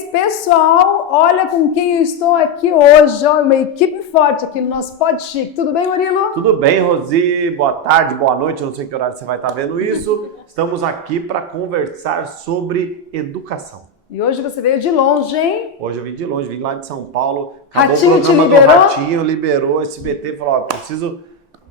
vocês, pessoal, olha com quem eu estou aqui hoje, ó, uma equipe forte aqui no nosso Pod Chique. Tudo bem, Murilo? Tudo bem, Rosi? Boa tarde, boa noite, eu não sei que horário você vai estar vendo isso. Estamos aqui para conversar sobre educação. E hoje você veio de longe, hein? Hoje eu vim de longe, vim lá de São Paulo. Acabou Ratinho o programa te liberou? do Ratinho, liberou o SBT, falou, ó, preciso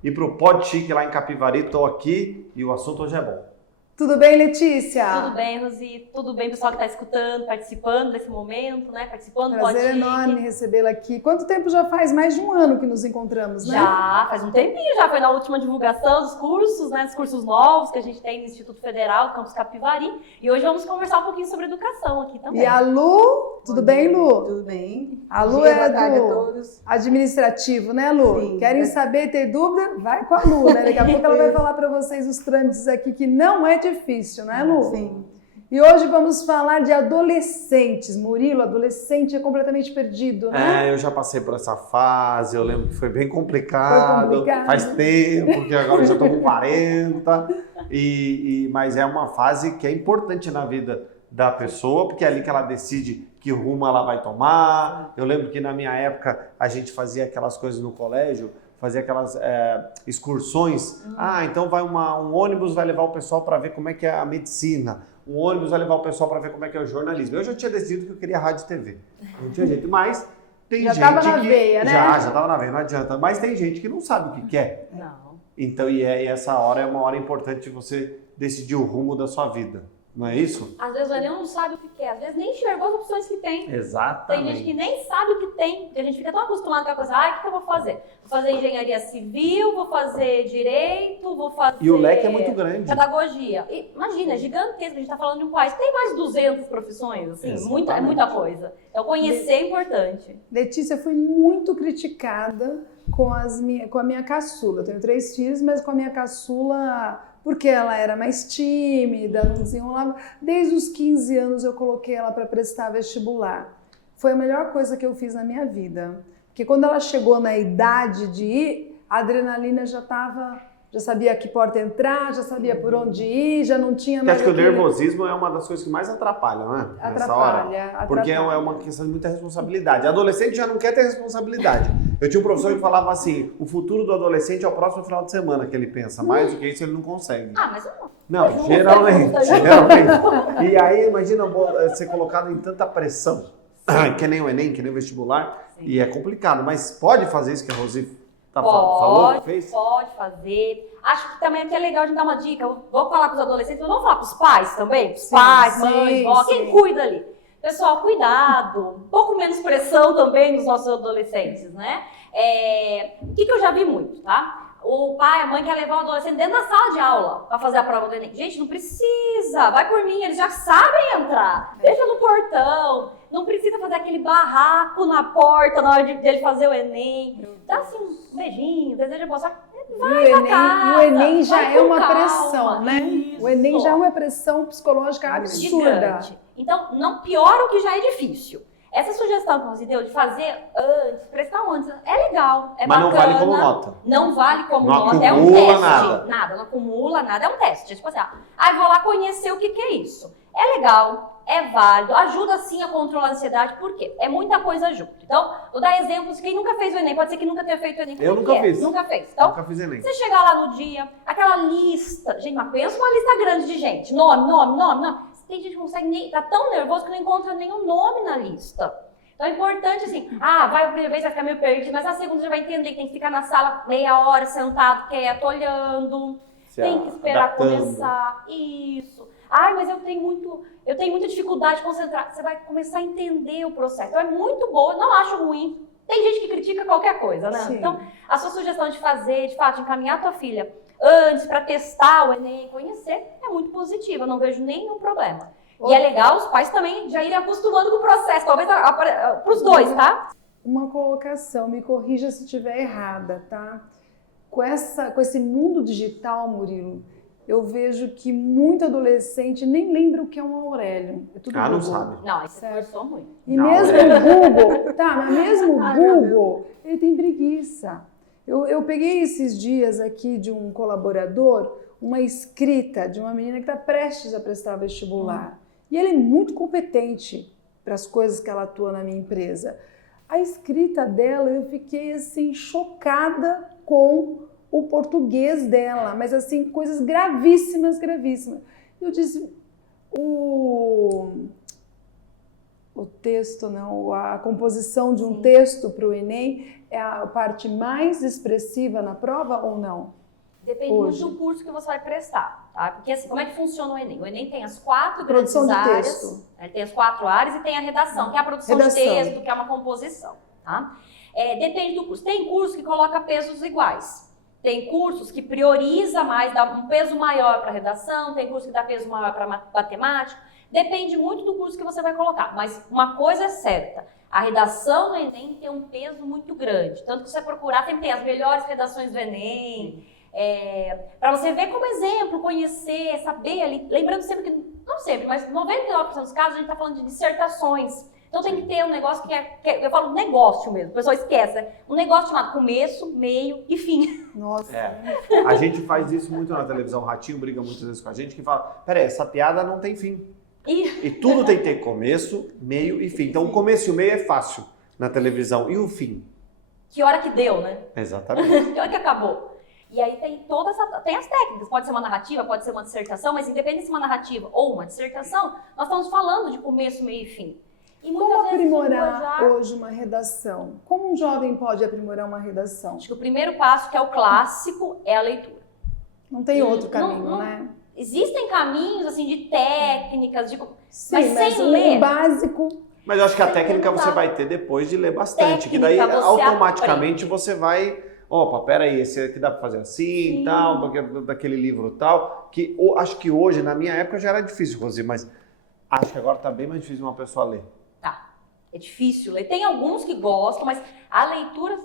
ir pro Pod Chique lá em Capivari, tô aqui e o assunto hoje é bom. Tudo bem, Letícia? Tudo bem, Rosi? Tudo bem, pessoal que está escutando, participando desse momento, né? Participando do Pod Prazer Chique. enorme recebê-la aqui. Quanto tempo já faz? Mais de um ano que nos encontramos, né? Já, faz um tempinho já, foi na última divulgação dos cursos, né? Dos cursos novos que a gente tem no Instituto Federal do Campus Capivari. E hoje vamos conversar um pouquinho sobre educação aqui também. E a Lu? Tudo bem, Lu? Tudo bem. A Lu Bom dia, é boa tarde a do todos. administrativo, né, Lu? Sim. Querem saber, ter dúvida? Vai com a Lu, né? Daqui a pouco ela vai falar para vocês os trâmites aqui, que não é difícil, né, Lu? Sim. E hoje vamos falar de adolescentes. Murilo, adolescente é completamente perdido, né? Eu já passei por essa fase, eu lembro que foi bem complicado, Foi complicado. faz tempo, porque agora eu já estou com 40, mas é uma fase que é importante na vida da pessoa, porque é ali que ela decide que rumo ela vai tomar. Eu lembro que na minha época a gente fazia aquelas coisas no colégio, fazia aquelas excursões. Então vai um ônibus vai levar o pessoal para ver como é que é a medicina. Um ônibus vai levar o pessoal para ver como é que é o jornalismo. Eu já tinha decidido que eu queria rádio e TV. Não tinha jeito, mas tem Já gente tava na que... veia, né? Já estava na veia, não adianta. Mas tem gente que não sabe o que quer. Não. Então, e essa hora é uma hora importante de você decidir o rumo da sua vida. Não é isso? Às vezes o Enem não sabe o que quer, às vezes nem enxergou as opções que tem. Tem Exatamente. gente que nem sabe o que tem, porque a gente fica tão acostumado com a coisa, o que eu vou fazer? Vou fazer engenharia civil, vou fazer direito, vou fazer... E o leque é muito grande. Pedagogia. E, imagina, é gigantesco, a gente está falando de um país que tem mais de 200 profissões, assim, Exatamente. muita coisa. Então conhecer é importante. Letícia, eu fui muito criticada com a minha caçula. Eu tenho 3 filhos, mas com a minha caçula... porque ela era mais tímida, não desenrolava. Desde os 15 anos eu coloquei ela para prestar vestibular. Foi a melhor coisa que eu fiz na minha vida. Porque quando ela chegou na idade de ir, a adrenalina já sabia que porta entrar, já sabia por onde ir, já não tinha Porque mais... acho que o nervosismo é uma das coisas que mais atrapalha, né? Nessa hora. Atrapalha. Porque é uma questão de muita responsabilidade. Adolescente já não quer ter responsabilidade. Eu tinha um professor que falava assim, o futuro do adolescente é o próximo final de semana que ele pensa. Mais do que isso ele não consegue. Mas eu não. Não, geralmente. E aí, imagina ser colocado em tanta pressão, que nem o Enem, que nem o vestibular, Sim. e é complicado. Mas pode fazer isso que a Rosi falou que fez? Pode fazer. Acho que também aqui é legal a gente dar uma dica. Eu vou falar para os adolescentes, mas vamos falar para os pais também? Os pais, mães, vó, quem cuida ali. Pessoal, cuidado, um pouco menos pressão também nos nossos adolescentes, né? O que eu já vi muito, tá? O pai, a mãe quer levar o adolescente dentro da sala de aula para fazer a prova do Enem. Gente, não precisa, vai por mim, eles já sabem entrar. Deixa no portão, não precisa fazer aquele barraco na porta na hora dele fazer o Enem. Dá assim um beijinho, deseja boa sorte. Vai pra casa, e o Enem já vai é com uma calma. pressão, né? Isso. O Enem já é uma pressão psicológica absurda. Gigante. Então, não piora o que já é difícil. Essa sugestão que você deu de fazer antes, prestar antes, é legal, é Mas bacana. não vale como nota. Não vale como Não nota, é um acumula teste. nada. Não acumula nada, é um teste. Tipo assim, vou lá conhecer o que é isso. É legal, é válido, ajuda sim a controlar a ansiedade, por quê? É muita coisa junto. Então, vou dar exemplos, quem nunca fez o Enem, pode ser que nunca tenha feito o Enem. Eu nunca fiz. Nunca fez. Então, Nunca fiz Enem. você chegar lá no dia, aquela lista, gente, mas pensa uma lista grande de gente, nome. Tem gente que não consegue tá tão nervoso que não encontra nenhum nome na lista. Então é importante assim, vai a primeira vez, vai ficar meio perdido, mas a segunda já vai entender que tem que ficar na sala meia hora sentado, quieto, olhando, tem que esperar adaptando. Começar, isso. Mas eu tenho muita dificuldade de concentrar. Você vai começar a entender o processo. Então é muito boa, não acho ruim. Tem gente que critica qualquer coisa, né? Sim. Então, a sua sugestão de fazer, de fato, de encaminhar a tua filha antes para testar o Enem, conhecer, é muito positiva, eu não vejo nenhum problema. E é legal os pais também já irem acostumando com o processo, talvez para os dois, tá? Uma colocação, me corrija se estiver errada, tá? Com esse mundo digital, Murilo, eu vejo que muito adolescente nem lembra o que é um Aurélio. É tudo não Google. sabe. Não, isso forçou muito. E Não, mesmo o Google, mas mesmo o Google, ele tem preguiça. Eu peguei esses dias aqui de um colaborador, uma escrita de uma menina que está prestes a prestar vestibular. E ele é muito competente para as coisas que ela atua na minha empresa. A escrita dela, eu fiquei assim chocada com o português dela, mas assim, coisas gravíssimas. Eu disse, o texto, não, a composição de um texto para o Enem é a parte mais expressiva na prova ou não? Depende muito do curso que você vai prestar, tá? Porque assim, como é que funciona o Enem? O Enem tem as 4 grandes Produção de áreas. texto. Ele tem as 4 áreas e tem a redação, que é a produção de texto, que é uma composição, tá? Depende do curso. Tem curso que coloca pesos iguais. Tem cursos que prioriza mais, dá um peso maior para redação, tem curso que dá peso maior para matemática. Depende muito do curso que você vai colocar. Mas uma coisa é certa, a redação do Enem tem um peso muito grande. Tanto que você procurar, sempre tem as melhores redações do Enem. Para você ver como exemplo, conhecer, saber ali. Lembrando sempre que, não sempre, mas 99% dos casos a gente está falando de dissertações. Então tem que ter um negócio que eu falo negócio mesmo, o pessoal esquece, né? Um negócio chamado começo, meio e fim. Nossa. A gente faz isso muito na televisão, o Ratinho briga muitas vezes com a gente, que fala, peraí, essa piada não tem fim. E tudo tem que ter começo, meio e fim. Então o começo e o meio é fácil na televisão. E o fim? Que hora que deu, né? Exatamente. Que hora que acabou. E aí tem tem as técnicas, pode ser uma narrativa, pode ser uma dissertação, mas independente se é uma narrativa ou uma dissertação, nós estamos falando de começo, meio e fim. E como aprimorar hoje uma redação? Como um jovem pode aprimorar uma redação? Acho que o primeiro passo, que é o clássico, é a leitura. Não tem outro caminho, né? Existem caminhos, assim, de técnicas, sim, mas sem ler. O básico... Mas eu acho que a técnica você vai ter depois de ler bastante, que daí automaticamente você vai... Opa, peraí, esse aqui dá pra fazer assim, tal, daquele livro tal. Que acho que hoje, na minha época, já era difícil, Rosi, mas acho que agora tá bem mais difícil uma pessoa ler. Tá, é difícil ler. Tem alguns que gostam, mas a leitura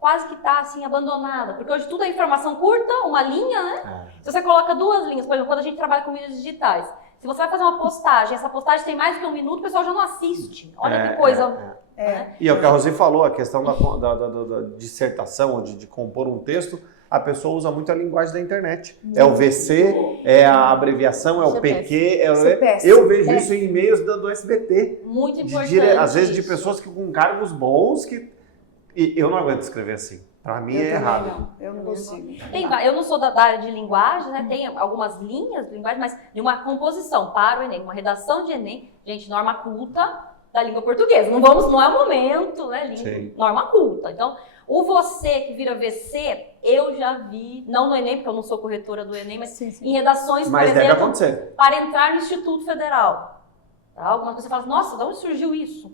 quase que tá assim, abandonada. Porque hoje tudo é informação curta, uma linha, né? Se você coloca 2 linhas, por exemplo, quando a gente trabalha com mídias digitais, se você vai fazer uma postagem, essa postagem tem mais do que 1 minuto, o pessoal já não assiste. Olha que coisa... E é o que a Rosi falou, a questão da dissertação, de compor um texto, a pessoa usa muito a linguagem da internet. É o VC, é a abreviação, é o PQ. Eu vejo isso em e-mails do SBT. Muito importante. Às vezes de pessoas com cargos bons e eu não aguento escrever assim. Para mim é errado. Não. Eu não consigo. Eu não sou da área de linguagem, né? Tem algumas linhas de linguagem, mas de uma composição para o Enem, uma redação de Enem, gente, norma culta da língua portuguesa. Não é o momento, né? Norma culta. Então, o você que vira VC, eu já vi, não no Enem, porque eu não sou corretora do Enem, mas em redações, por exemplo, deve acontecer. Para entrar no Instituto Federal. Tá? Algumas pessoas falam, nossa, de onde surgiu isso?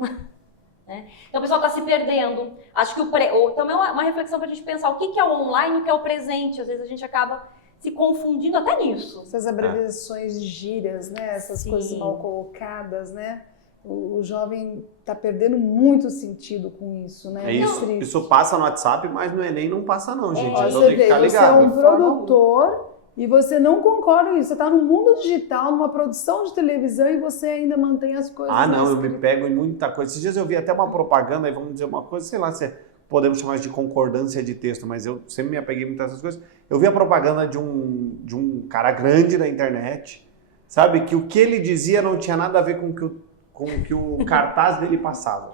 Então o pessoal está se perdendo. Acho que também é uma reflexão para a gente pensar o que é o online e o que é o presente. Às vezes a gente acaba se confundindo até nisso. Essas abreviações de gírias, né? Essas coisas mal colocadas, né? O jovem está perdendo muito sentido com isso, né? Isso passa no WhatsApp, mas no Enem não passa não, gente. Então tem que ficar ligado. Você é um produtor e você não concorda com isso. Você está no mundo digital, numa produção de televisão e você ainda mantém as coisas... eu me pego em muita coisa. Esses dias eu vi até uma propaganda, aí vamos dizer uma coisa, sei lá, se podemos chamar de concordância de texto, mas eu sempre me apeguei muito a essas coisas. Eu vi a propaganda de um cara grande na internet, sabe? Que o que ele dizia não tinha nada a ver com o que o cartaz dele passava.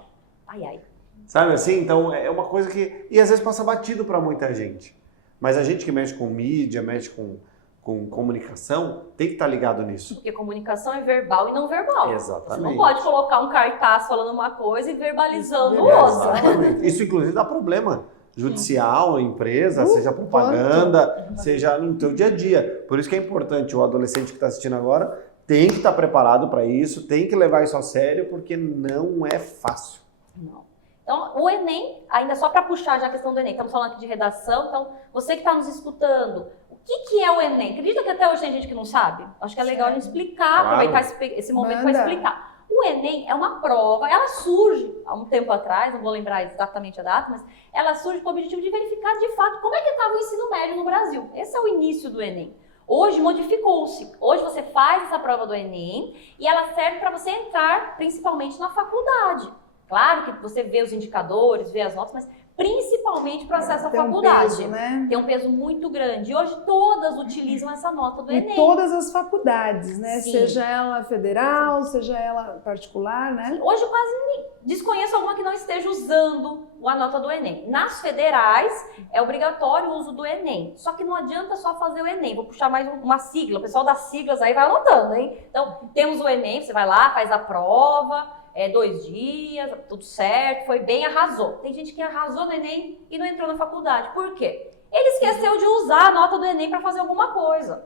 Sabe assim? Então é uma coisa que... E às vezes passa batido para muita gente. Mas a gente que mexe com mídia, mexe com comunicação, tem que estar ligado nisso. Porque comunicação é verbal e não verbal. Exatamente. Você não pode colocar um cartaz falando uma coisa e verbalizando outra. Exatamente. Isso, inclusive, dá problema judicial, empresa, seja propaganda, seja no teu dia a dia. Por isso que é importante o adolescente que está assistindo agora tem que estar preparado para isso, tem que levar isso a sério, porque não é fácil. Não. Então, o Enem, ainda só para puxar já a questão do Enem, estamos falando aqui de redação, então você que está nos escutando, o que é o Enem? Acredita que até hoje tem gente que não sabe? Acho que é legal a gente explicar, aproveitar esse momento para explicar. O Enem é uma prova, ela surge há um tempo atrás, não vou lembrar exatamente a data, mas ela surge com o objetivo de verificar de fato como é que estava o ensino médio no Brasil. Esse é o início do Enem. Hoje modificou-se. Hoje você faz essa prova do Enem e ela serve para você entrar principalmente na faculdade. Claro que você vê os indicadores, vê as notas, mas principalmente para acesso à Tem um faculdade. peso, né? Tem um peso muito grande. E hoje todas utilizam essa nota do E Enem. todas as faculdades, né? Sim. Seja ela federal, seja ela particular, né? Hoje eu quase desconheço alguma que não esteja usando a nota do Enem. Nas federais é obrigatório o uso do Enem. Só que não adianta só fazer o Enem. Vou puxar mais uma sigla. O pessoal das siglas aí vai anotando, hein? Então, temos o Enem, você vai lá, faz a prova, 2 dias, tudo certo, foi bem, arrasou. Tem gente que arrasou no Enem e não entrou na faculdade. Por quê? Ele esqueceu de usar a nota do Enem para fazer alguma coisa.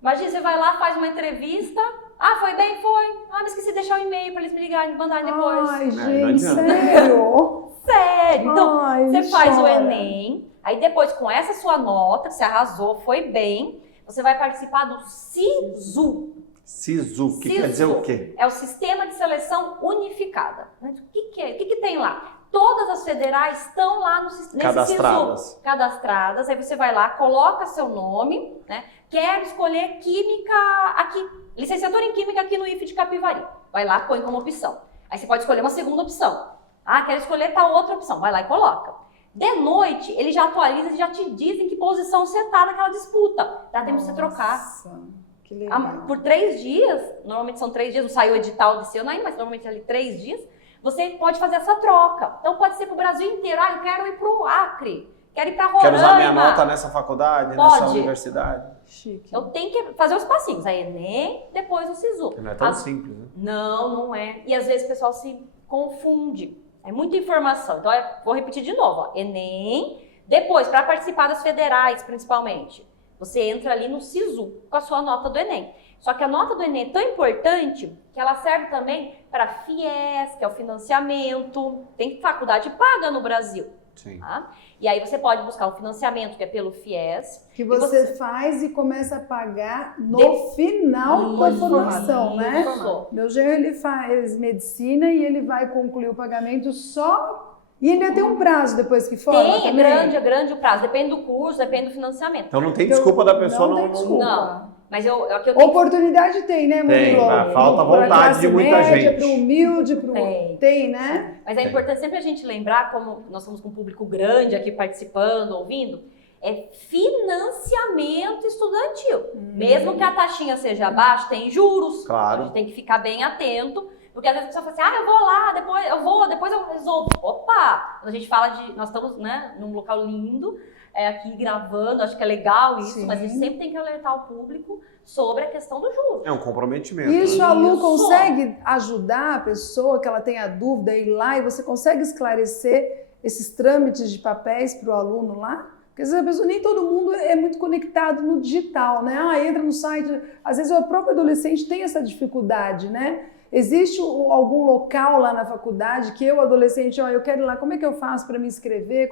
Imagina, você vai lá, faz uma entrevista. Ah, foi bem? Foi. Ah, mas esqueci de deixar o e-mail para eles me ligarem, me mandarem depois. Ai, não gente, adianta. sério? Sério? Então, Ai, você faz o chora. Enem, aí depois com essa sua nota, que você arrasou, foi bem, você vai participar do SISU. SISU, que quer dizer o quê? É o Sistema de Seleção Unificada. O que é? O que tem lá? Todas as federais estão lá nesse Cadastradas. SISU. Cadastradas. Aí você vai lá, coloca seu nome, né? Quero escolher Química aqui, licenciatura em Química aqui no IFE de Capivari. Vai lá, põe como opção. Aí você pode escolher uma segunda opção. Ah, quero escolher tal outra opção. Vai lá e coloca. De noite, ele já atualiza e já te diz em que posição você está naquela disputa. Dá tempo de você trocar. Nossa, que legal. Por 3 dias, normalmente são 3 dias, não saiu o edital desse ano ainda, mas normalmente ali 3 dias, você pode fazer essa troca. Então pode ser para o Brasil inteiro. Ah, eu quero ir para o Acre, quero ir para Roraima. Quero usar minha nota nessa faculdade, nessa Pode. universidade. Chique. Então tem que fazer os passinhos. A Enem, depois o SISU. Não é tão simples, né? Não é. E às vezes o pessoal se confunde. É muita informação. Então, vou repetir de novo. Ó. Enem, depois, para participar das federais, principalmente, você entra ali no SISU com a sua nota do Enem. Só que a nota do Enem é tão importante que ela serve também para FIES, que é o financiamento. Tem faculdade paga no Brasil. Sim. Tá? E aí você pode buscar o financiamento, que é pelo FIES. Que você faz e começa a pagar no final da Isso, formação, né? isso. Meu genro, ele faz medicina e ele vai concluir o pagamento só... E ainda tem um prazo depois que forma Tem, também? é grande o prazo. Depende do curso, depende do financiamento. Então não tem desculpa da pessoa não não... tem desculpa. Não. Mas aqui eu tenho... Oportunidade tem, né, Murilo? Tem, falta Pra vontade classe de muita média, gente. Pro humilde, pro... Tem. Tem, né? Mas é importante sempre a gente lembrar, como nós estamos com um público grande aqui participando, ouvindo, é financiamento estudantil. Mesmo que a taxinha seja baixa, tem juros. Claro. A gente tem que ficar bem atento. Porque às vezes a pessoa fala assim, eu vou lá, depois eu resolvo. Opa! Quando a gente fala nós estamos, né, num local lindo, aqui gravando, acho que é legal isso, Sim. mas a gente sempre tem que alertar o público sobre a questão do juros. É um comprometimento. Isso, a Lu Isso. consegue ajudar a pessoa que ela tenha dúvida a ir lá e você consegue esclarecer esses trâmites de papéis para o aluno lá? Porque às vezes a pessoa, nem todo mundo é muito conectado no digital, né? Entra no site, às vezes o próprio adolescente tem essa dificuldade, né? Existe algum local lá na faculdade que eu, adolescente, eu quero ir lá, como é que eu faço para me inscrever?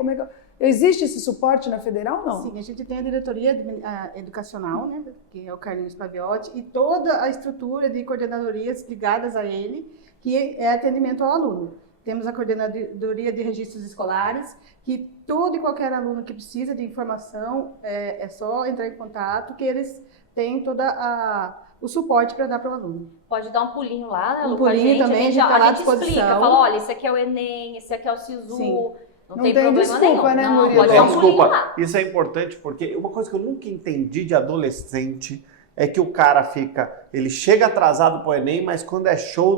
Existe esse suporte na federal, não? Sim, a gente tem a diretoria educacional, né, que é o Carlinhos Paviotti, e toda a estrutura de coordenadorias ligadas a ele, que é atendimento ao aluno. Temos a coordenadoria de registros escolares, que todo e qualquer aluno que precisa de informação, é só entrar em contato, que eles têm toda o suporte para dar para o aluno. Pode dar um pulinho lá, né, Lu, Um com a pulinho gente, também, a gente, a gente tá lá à a gente explica, disposição. fala, olha, esse aqui é o Enem, esse aqui é o SISU, Sim. não Não tem tem problema desculpa, nenhum. né, Não, Murilo? pode É, dar um pulinho desculpa, lá. isso é importante porque uma coisa que eu nunca entendi de adolescente é que o cara ele chega atrasado pro Enem, mas quando é show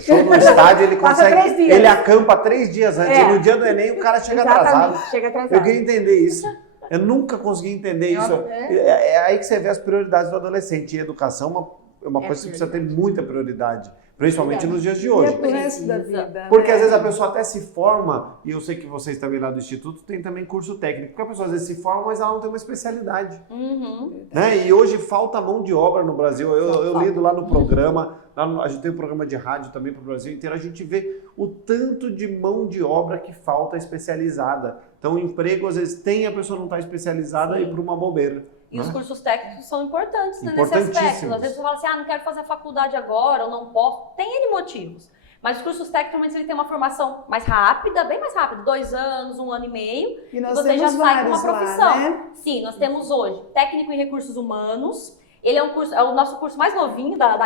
show no estádio, ele Passa consegue, 3 dias. ele acampa 3 dias antes, É. e no dia do Enem o cara chega Exatamente, atrasado. chega atrasado. Eu queria entender isso. Eu nunca consegui entender isso. É aí que você vê as prioridades do adolescente. E educação é uma coisa que precisa ter muita prioridade, principalmente nos dias de E é hoje. pro resto da Precisa. vida, Porque né? às vezes a pessoa até se forma, e eu sei que vocês também lá do Instituto tem também curso técnico, porque a pessoa às vezes se forma, mas ela não tem uma especialidade. Uhum. Né? E hoje falta mão de obra no Brasil. Eu lido lá no programa, a gente tem um programa de rádio também para o Brasil inteiro, a gente vê o tanto de mão de obra que falta especializada. Então o emprego às vezes tem, a pessoa não está especializada e por uma bobeira. E os cursos técnicos são importantes, né, nesse Importantíssimos. aspecto. Às vezes você fala assim, não quero fazer a faculdade agora, ou não posso. Tem N motivos. Mas os cursos técnicos, normalmente, ele tem uma formação mais rápida, bem mais rápida, 2 anos, 1 ano e meio. E nós você já temos sai com uma vários lá, profissão. né? Sim, nós temos hoje técnico em recursos humanos. Ele é o nosso curso mais novinho da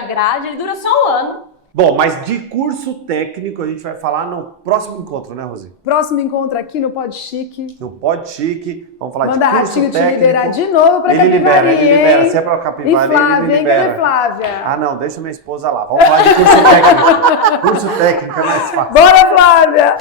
grade, ele dura só 1 ano. Bom, mas de curso técnico a gente vai falar no próximo encontro, né, Rosi? Próximo encontro aqui no Pod Chique. No Pod Chique, vamos falar Manda de curso Ratinho te técnico. liberar de novo pra Ele libera, hein? Se é pra E Capivari, Flávia, ele hein? libera. Cadê Flávia? Ah, não, deixa minha esposa lá. Vamos falar de curso técnico. Curso técnico é mais fácil. Bora, Flávia!